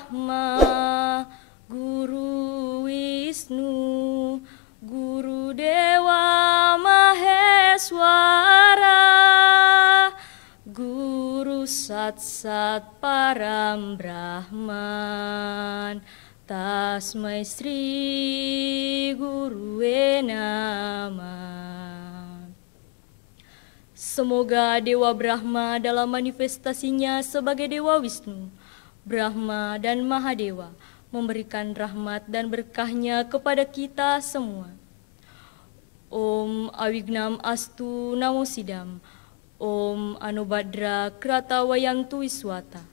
Brahma, Guru Wisnu, Guru Dewa Maheswara, Guru Satsat Param Brahman, Tasmai Sri Guruwe Namah. Semoga Dewa Brahma dalam manifestasinya sebagai Dewa Wisnu, Brahma dan Mahadewa memberikan rahmat dan berkahnya kepada kita semua. Om Awignam Astu Namo Sidam, Om Anubhadra Krata Wayantu Wiswata.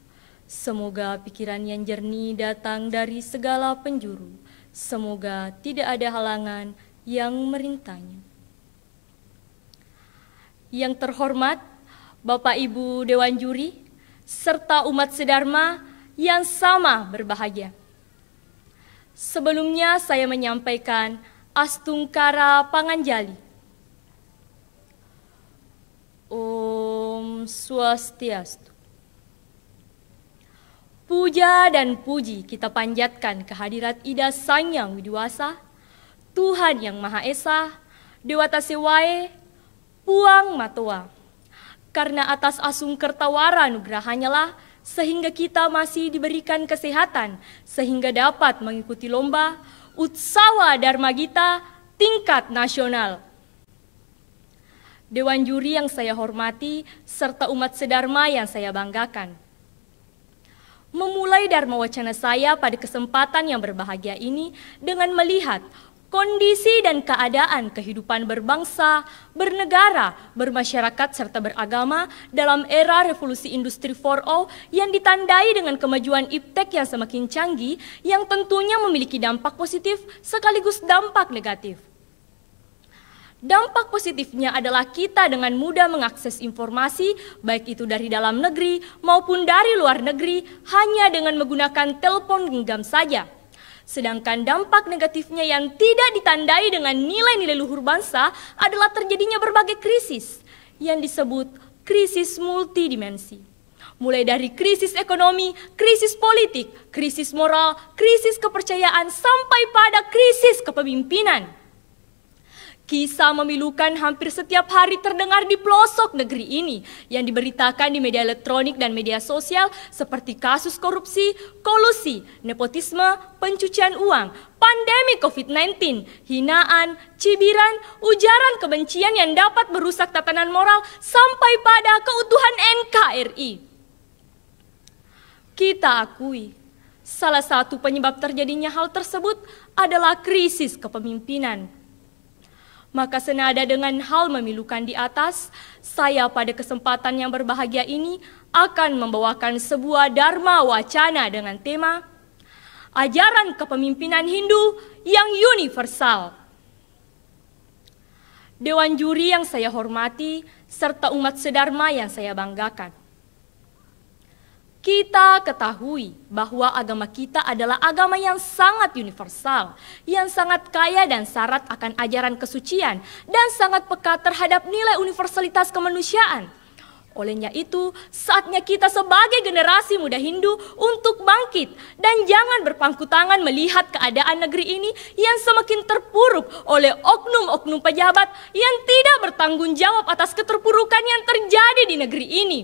Semoga pikiran yang jernih datang dari segala penjuru. Semoga tidak ada halangan yang merintanya. Yang terhormat Bapak Ibu Dewan Juri, serta umat sedharma yang sama berbahagia. Sebelumnya saya menyampaikan Astungkara Panganjali. Om Swastiastu. Puja dan puji kita panjatkan kehadirat Ida Sang Yang Widiwasa, Tuhan Yang Maha Esa, Dewata Sewae, Puang Matoa. Karena atas asung kertawara nugrahanya lah sehingga kita masih diberikan kesehatan, sehingga dapat mengikuti lomba Utsawa Dharma Gita tingkat nasional. Dewan juri yang saya hormati, serta umat sedharma yang saya banggakan. Memulai Dharma Wacana saya pada kesempatan yang berbahagia ini dengan melihat kondisi dan keadaan kehidupan berbangsa, bernegara, bermasyarakat, serta beragama dalam era revolusi industri 4.0 yang ditandai dengan kemajuan iptek yang semakin canggih yang tentunya memiliki dampak positif sekaligus dampak negatif. Dampak positifnya adalah kita dengan mudah mengakses informasi baik itu dari dalam negeri maupun dari luar negeri hanya dengan menggunakan telepon genggam saja. Sedangkan dampak negatifnya yang tidak ditandai dengan nilai-nilai luhur bangsa adalah terjadinya berbagai krisis yang disebut krisis multidimensi. Mulai dari krisis ekonomi, krisis politik, krisis moral, krisis kepercayaan, sampai pada krisis kepemimpinan. Kisah memilukan hampir setiap hari terdengar di pelosok negeri ini yang diberitakan di media elektronik dan media sosial seperti kasus korupsi, kolusi, nepotisme, pencucian uang, pandemi COVID-19, hinaan, cibiran, ujaran kebencian yang dapat merusak tatanan moral sampai pada keutuhan NKRI. Kita akui, salah satu penyebab terjadinya hal tersebut adalah krisis kepemimpinan. Maka senada dengan hal memilukan di atas, saya pada kesempatan yang berbahagia ini akan membawakan sebuah Dharma Wacana dengan tema Ajaran Kepemimpinan Hindu yang Universal. Dewan juri yang saya hormati, serta umat sedharma yang saya banggakan. Kita ketahui bahwa agama kita adalah agama yang sangat universal, yang sangat kaya dan syarat akan ajaran kesucian, dan sangat peka terhadap nilai universalitas kemanusiaan. Olehnya itu, saatnya kita sebagai generasi muda Hindu untuk bangkit dan jangan berpangku tangan melihat keadaan negeri ini yang semakin terpuruk oleh oknum-oknum pejabat yang tidak bertanggung jawab atas keterpurukan yang terjadi di negeri ini.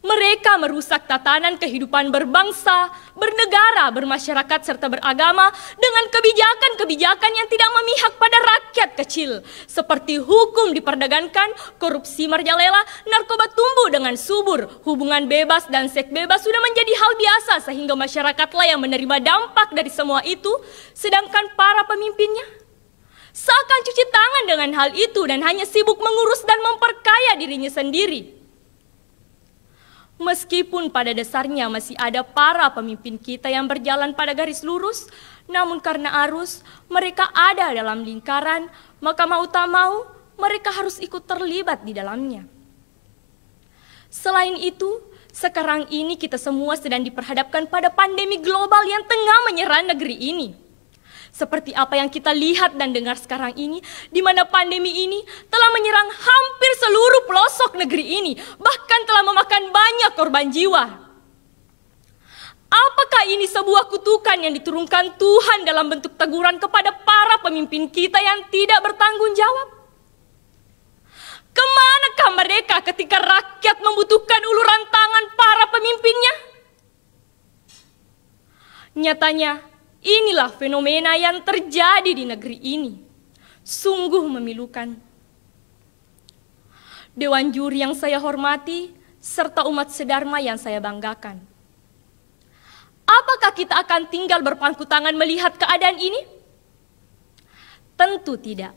Mereka merusak tatanan kehidupan berbangsa, bernegara, bermasyarakat, serta beragama dengan kebijakan-kebijakan yang tidak memihak pada rakyat kecil. Seperti hukum diperdagangkan, korupsi merajalela, narkoba tumbuh dengan subur, hubungan bebas dan seks bebas sudah menjadi hal biasa sehingga masyarakatlah yang menerima dampak dari semua itu, sedangkan para pemimpinnya seakan cuci tangan dengan hal itu dan hanya sibuk mengurus dan memperkaya dirinya sendiri. Meskipun pada dasarnya masih ada para pemimpin kita yang berjalan pada garis lurus, namun karena arus mereka ada dalam lingkaran, maka mau tak mau mereka harus ikut terlibat di dalamnya. Selain itu, sekarang ini kita semua sedang diperhadapkan pada pandemi global yang tengah menyerang negeri ini. Seperti apa yang kita lihat dan dengar sekarang ini, di mana pandemi ini telah menyerang hampir seluruh pelosok negeri ini, bahkan telah memakan banyak korban jiwa. Apakah ini sebuah kutukan yang diturunkan Tuhan dalam bentuk teguran kepada para pemimpin kita yang tidak bertanggung jawab? Kemanakah mereka ketika rakyat membutuhkan uluran tangan para pemimpinnya? Nyatanya, inilah fenomena yang terjadi di negeri ini. Sungguh memilukan. Dewan juri yang saya hormati, serta umat sedharma yang saya banggakan. Apakah kita akan tinggal berpangku tangan melihat keadaan ini? Tentu tidak.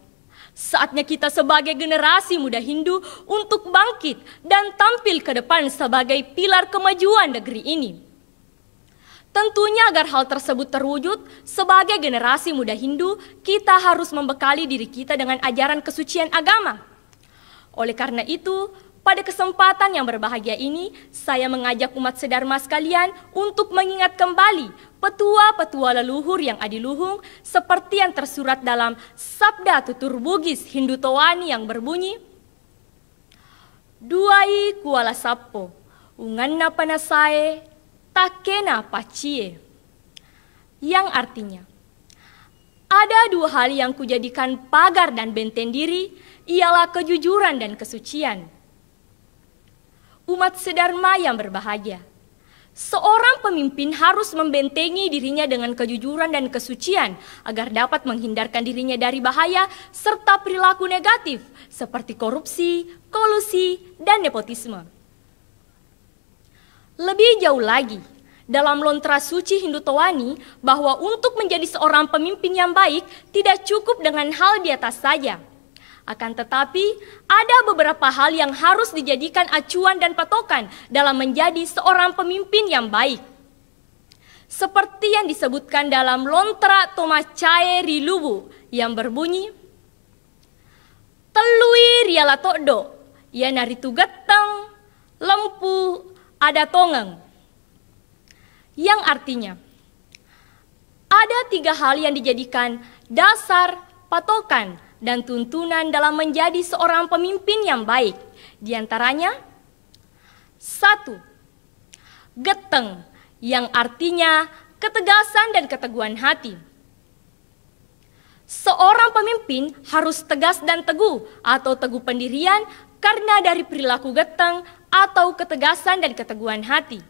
Saatnya kita sebagai generasi muda Hindu untuk bangkit dan tampil ke depan sebagai pilar kemajuan negeri ini. Tentunya agar hal tersebut terwujud, sebagai generasi muda Hindu, kita harus membekali diri kita dengan ajaran kesucian agama. Oleh karena itu, pada kesempatan yang berbahagia ini, saya mengajak umat sedharma sekalian untuk mengingat kembali petua-petua leluhur yang adiluhung seperti yang tersurat dalam Sabda Tutur Bugis Hindu Towani yang berbunyi, Duai kuala sapo, unganna panasae, takena pacie. Yang artinya, ada dua hal yang kujadikan pagar dan benteng diri, ialah kejujuran dan kesucian. Umat sedharma yang berbahagia, seorang pemimpin harus membentengi dirinya dengan kejujuran dan kesucian agar dapat menghindarkan dirinya dari bahaya serta perilaku negatif seperti korupsi, kolusi, dan nepotisme. Lebih jauh lagi, dalam lontra suci Hindu Towani bahwa untuk menjadi seorang pemimpin yang baik tidak cukup dengan hal di atas saja. Akan tetapi, ada beberapa hal yang harus dijadikan acuan dan patokan dalam menjadi seorang pemimpin yang baik. Seperti yang disebutkan dalam Lontra Tomacae Rilubu yang berbunyi, Telui riala tokdo, ya naritu geteng, lempu ada tongeng. Yang artinya, ada tiga hal yang dijadikan dasar, patokan, dan tuntunan dalam menjadi seorang pemimpin yang baik. Di antaranya, 1. Geteng, yang artinya ketegasan dan keteguhan hati. Seorang pemimpin harus tegas dan teguh atau teguh pendirian karena dari perilaku geteng atau ketegasan dan keteguhan hati.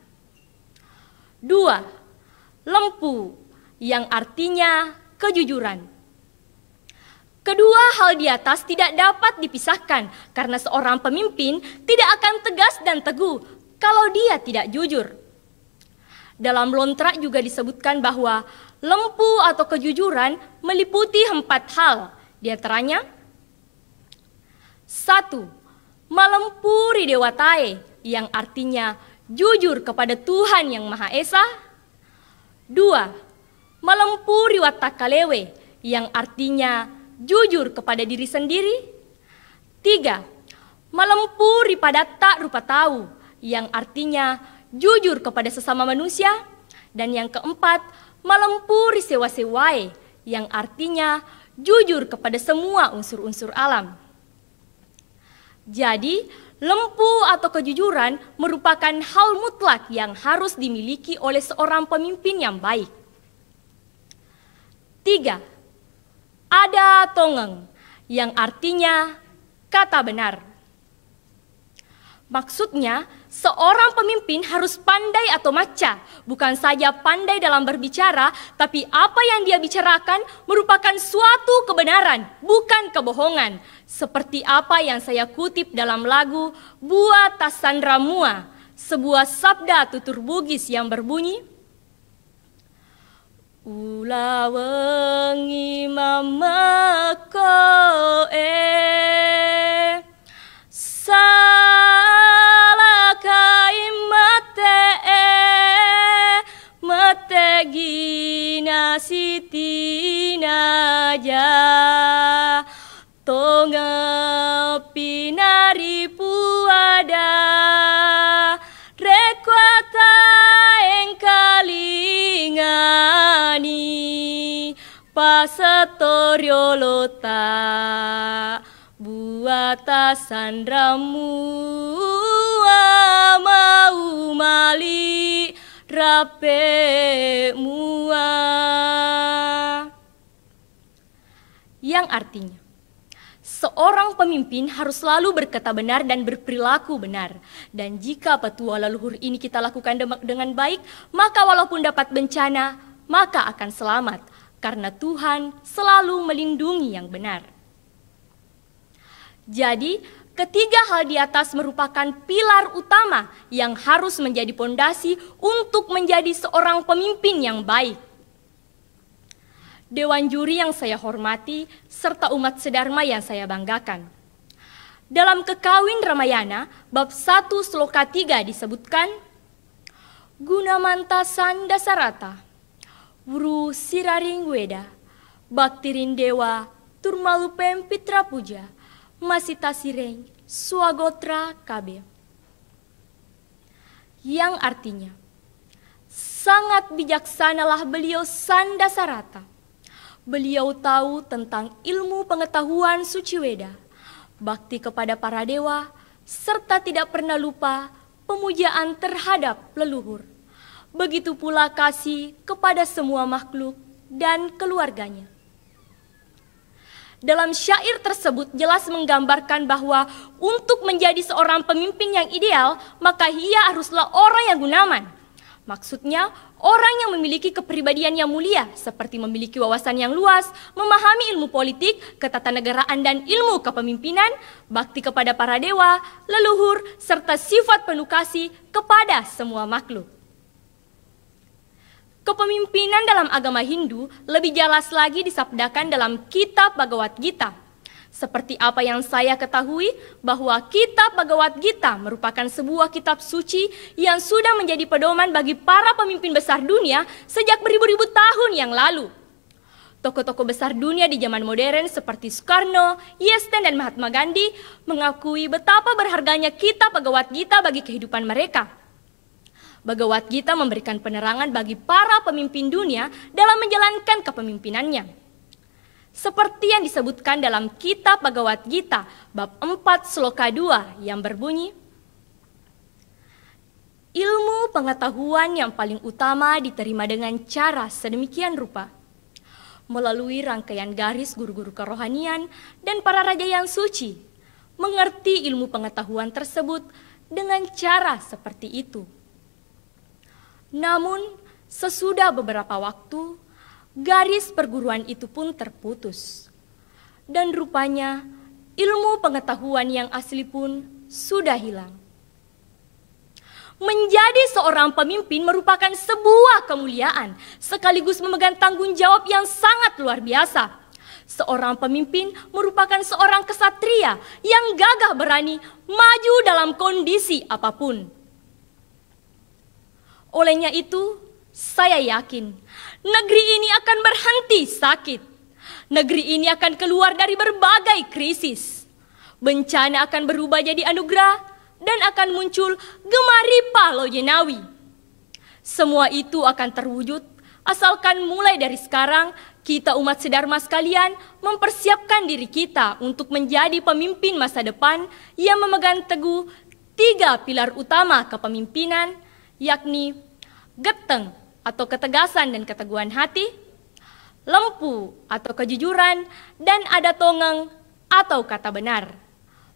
2. Lempu, yang artinya kejujuran. Kedua hal di atas tidak dapat dipisahkan karena seorang pemimpin tidak akan tegas dan teguh kalau dia tidak jujur. Dalam lontra juga disebutkan bahwa lempu atau kejujuran meliputi 4 hal, di antaranya 1. Malempuri dewatae, yang artinya jujur kepada Tuhan yang Maha Esa. 2. Malempuri watakalewe, yang artinya jujur kepada diri sendiri. 3. Malempuri pada tak rupa tahu, yang artinya jujur kepada sesama manusia. Dan yang keempat, malempuri sewa-sewae, yang artinya jujur kepada semua unsur-unsur alam. Jadi, lempu atau kejujuran merupakan hal mutlak yang harus dimiliki oleh seorang pemimpin yang baik. 3. Ada tongeng, yang artinya kata benar. Maksudnya, seorang pemimpin harus pandai atau maca, bukan saja pandai dalam berbicara, tapi apa yang dia bicarakan merupakan suatu kebenaran, bukan kebohongan. Seperti apa yang saya kutip dalam lagu Bua Tasandra Mua, sebuah sabda tutur Bugis yang berbunyi, Ula wengi mamako salah kai mate gina sitina ja tonga pinari puada rekwata pasatorio lota buata sandramu mau mali rape mua. Yang artinya, seorang pemimpin harus selalu berkata benar dan berperilaku benar. Dan jika petua leluhur ini kita lakukan dengan baik, maka walaupun dapat bencana, maka akan selamat. Karena Tuhan selalu melindungi yang benar. Jadi, ketiga hal di atas merupakan pilar utama yang harus menjadi pondasi untuk menjadi seorang pemimpin yang baik. Dewan juri yang saya hormati, serta umat sedharma yang saya banggakan. Dalam Kekawin Ramayana, bab 1 sloka 3 disebutkan, Gunamanta Sandasarata, Wuru Siraring Weda, Baktirin Dewa, Turmalupem Pitra Puja, Masita Sireng, Swagotra Kabe. Yang artinya, sangat bijaksanalah beliau Sandasarata. Beliau tahu tentang ilmu pengetahuan suci Weda, bakti kepada para dewa, serta tidak pernah lupa pemujaan terhadap leluhur. Begitu pula kasih kepada semua makhluk dan keluarganya. Dalam syair tersebut jelas menggambarkan bahwa untuk menjadi seorang pemimpin yang ideal, maka ia haruslah orang yang gunaman. Maksudnya, orang yang memiliki kepribadian yang mulia, seperti memiliki wawasan yang luas, memahami ilmu politik, ketatanegaraan dan ilmu kepemimpinan, bakti kepada para dewa, leluhur, serta sifat penuh kasih kepada semua makhluk. Kepemimpinan dalam agama Hindu lebih jelas lagi disabdakan dalam kitab Bhagavad Gita. Seperti apa yang saya ketahui bahwa kitab Bhagavad Gita merupakan sebuah kitab suci yang sudah menjadi pedoman bagi para pemimpin besar dunia sejak beribu-ribu tahun yang lalu. Tokoh-tokoh besar dunia di zaman modern seperti Soekarno, Yesten, dan Mahatma Gandhi mengakui betapa berharganya kitab Bhagavad Gita bagi kehidupan mereka. Bhagavad Gita memberikan penerangan bagi para pemimpin dunia dalam menjalankan kepemimpinannya. Seperti yang disebutkan dalam kitab Bhagavad Gita bab 4 sloka 2 yang berbunyi, ilmu pengetahuan yang paling utama diterima dengan cara sedemikian rupa, melalui rangkaian garis guru-guru kerohanian dan para raja yang suci, mengerti ilmu pengetahuan tersebut dengan cara seperti itu. Namun, sesudah beberapa waktu, garis perguruan itu pun terputus. Dan rupanya, ilmu pengetahuan yang asli pun sudah hilang. Menjadi seorang pemimpin merupakan sebuah kemuliaan, sekaligus memegang tanggung jawab yang sangat luar biasa. Seorang pemimpin merupakan seorang kesatria yang gagah berani maju dalam kondisi apapun. Olehnya itu, saya yakin negeri ini akan berhenti sakit. Negeri ini akan keluar dari berbagai krisis. Bencana akan berubah jadi anugerah dan akan muncul Gemaripa Lojenawi. Semua itu akan terwujud asalkan mulai dari sekarang kita umat sedharma sekalian mempersiapkan diri kita untuk menjadi pemimpin masa depan yang memegang teguh 3 pilar utama kepemimpinan, yakni geteng atau ketegasan dan keteguhan hati, lempu atau kejujuran, dan ada tongeng atau kata benar.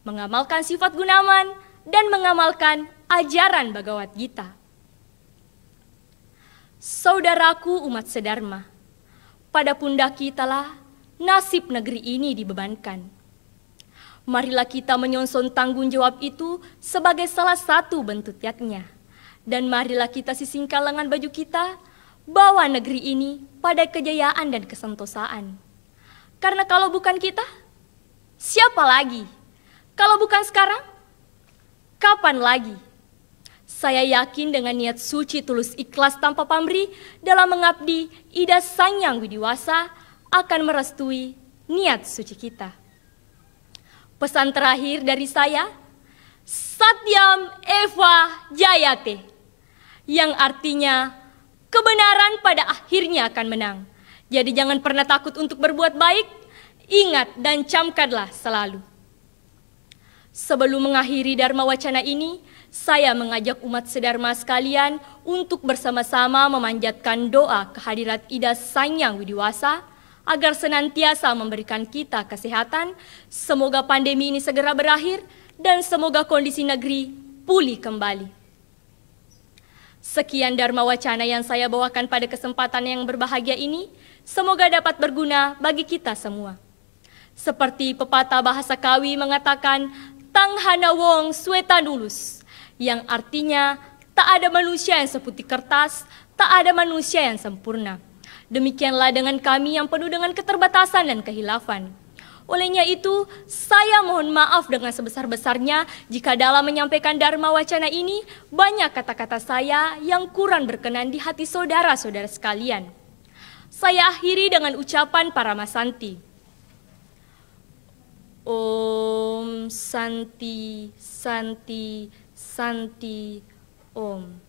Mengamalkan sifat gunawan dan mengamalkan ajaran Bhagavad Gita. Saudaraku umat sedharma, pada pundak kitalah nasib negeri ini dibebankan. Marilah kita menyongsong tanggung jawab itu sebagai salah satu bentuknya. Dan marilah kita sisingkan lengan baju kita, bawa negeri ini pada kejayaan dan kesentosaan. Karena kalau bukan kita, siapa lagi? Kalau bukan sekarang, kapan lagi? Saya yakin dengan niat suci tulus ikhlas tanpa pamrih dalam mengabdi, Ida Sang Yang Widiwasa akan merestui niat suci kita. Pesan terakhir dari saya, Satyam Eva Jayate, yang artinya kebenaran pada akhirnya akan menang. Jadi jangan pernah takut untuk berbuat baik, ingat dan camkanlah selalu. Sebelum mengakhiri Dharma Wacana ini, saya mengajak umat sedharma sekalian untuk bersama-sama memanjatkan doa kehadirat Ida Sang Hyang Widiwasa agar senantiasa memberikan kita kesehatan, semoga pandemi ini segera berakhir, dan semoga kondisi negeri pulih kembali. Sekian Dharma Wacana yang saya bawakan pada kesempatan yang berbahagia ini, semoga dapat berguna bagi kita semua. Seperti pepatah bahasa Kawi mengatakan, Tang hana wong sweta nulus, yang artinya tak ada manusia yang seputih kertas, tak ada manusia yang sempurna. Demikianlah dengan kami yang penuh dengan keterbatasan dan kehilafan. Olehnya itu, saya mohon maaf dengan sebesar-besarnya jika dalam menyampaikan Dharma Wacana ini banyak kata-kata saya yang kurang berkenan di hati saudara-saudara sekalian. Saya akhiri dengan ucapan Parama Santi. Om Santi, Santi, Santi, Om.